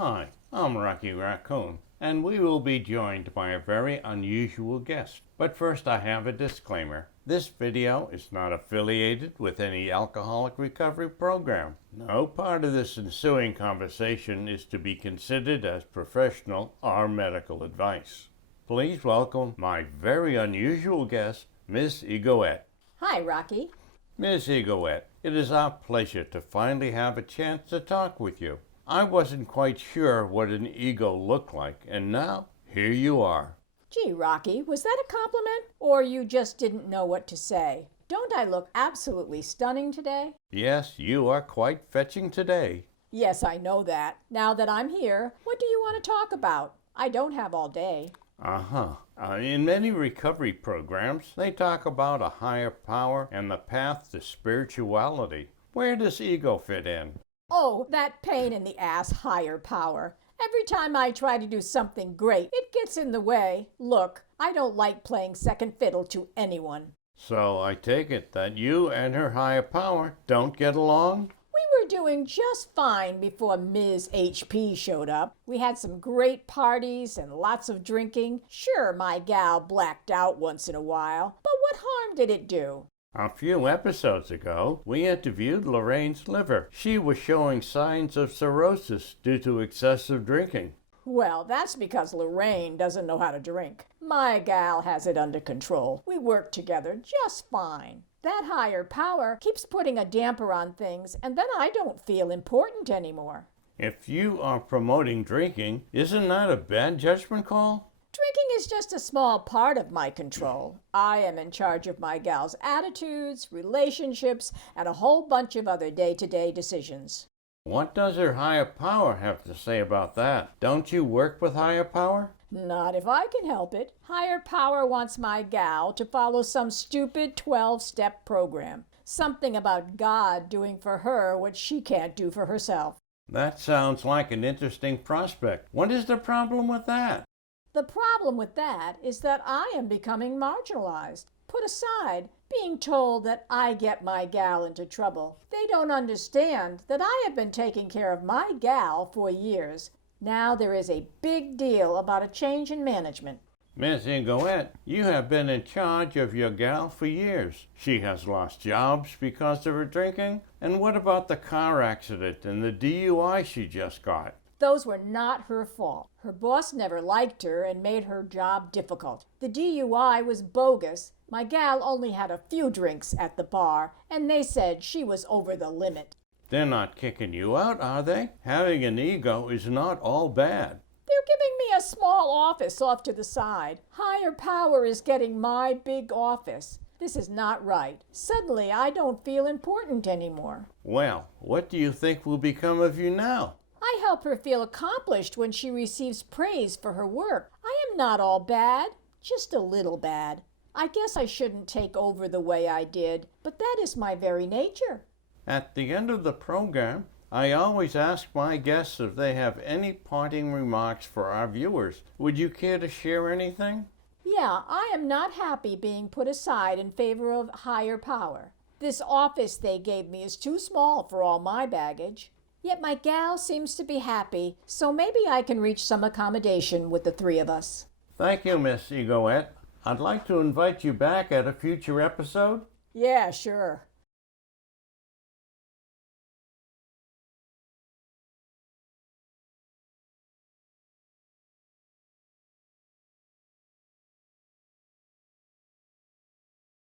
Hi, I'm Rocky Raccoon, and we will be joined by a very unusual guest. But first I have a disclaimer. This video is not affiliated with any alcoholic recovery program. No part of this ensuing conversation is to be considered as professional or medical advice. Please welcome my very unusual guest, Miss Egoette. Hi, Rocky. Miss Egoette, it is our pleasure to finally have a chance to talk with you. I wasn't quite sure what an ego looked like, and now here you are. Gee, Rocky, was that a compliment? Or you just didn't know what to say? Don't I look absolutely stunning today? Yes, you are quite fetching today. Yes, I know that. Now that I'm here, what do you want to talk about? I don't have all day. In many recovery programs, they talk about a higher power and the path to spirituality. Where does ego fit in? Oh, that pain in the ass higher power. Every time I try to do something great, it gets in the way. Look, I don't like playing second fiddle to anyone. So I take it that you and her higher power don't get along? We were doing just fine before Ms. HP showed up. We had some great parties and lots of drinking. Sure, my gal blacked out once in a while, but what harm did it do? A few episodes ago, we interviewed Lorraine's liver. She was showing signs of cirrhosis due to excessive drinking. Well, that's because Lorraine doesn't know how to drink. My gal has it under control. We work together just fine. That higher power keeps putting a damper on things, and then I don't feel important anymore. If you are promoting drinking, isn't that a bad judgment call? Drinking is just a small part of my control. I am in charge of my gal's attitudes, relationships, and a whole bunch of other day-to-day decisions. What does her higher power have to say about that? Don't you work with higher power? Not if I can help it. Higher power wants my gal to follow some stupid 12-step program. Something about God doing for her what she can't do for herself. That sounds like an interesting prospect. What is the problem with that? The problem with that is that I am becoming marginalized, put aside, being told that I get my gal into trouble. They don't understand that I have been taking care of my gal for years. Now there is a big deal about a change in management. Miss Egoette, you have been in charge of your gal for years. She has lost jobs because of her drinking. And what about the car accident and the DUI she just got? Those were not her fault. Her boss never liked her and made her job difficult. The DUI was bogus. My gal only had a few drinks at the bar, and they said she was over the limit. They're not kicking you out, are they? Having an ego is not all bad. They're giving me a small office off to the side. Higher power is getting my big office. This is not right. Suddenly, I don't feel important anymore. Well, what do you think will become of you now? I help her feel accomplished when she receives praise for her work. I am not all bad, just a little bad. I guess I shouldn't take over the way I did, but that is my very nature. At the end of the program, I always ask my guests if they have any parting remarks for our viewers. Would you care to share anything? Yeah, I am not happy being put aside in favor of higher power. This office they gave me is too small for all my baggage. Yet my gal seems to be happy, so maybe I can reach some accommodation with the three of us. Thank you, Miss Egoette. I'd like to invite you back at a future episode. Yeah, sure.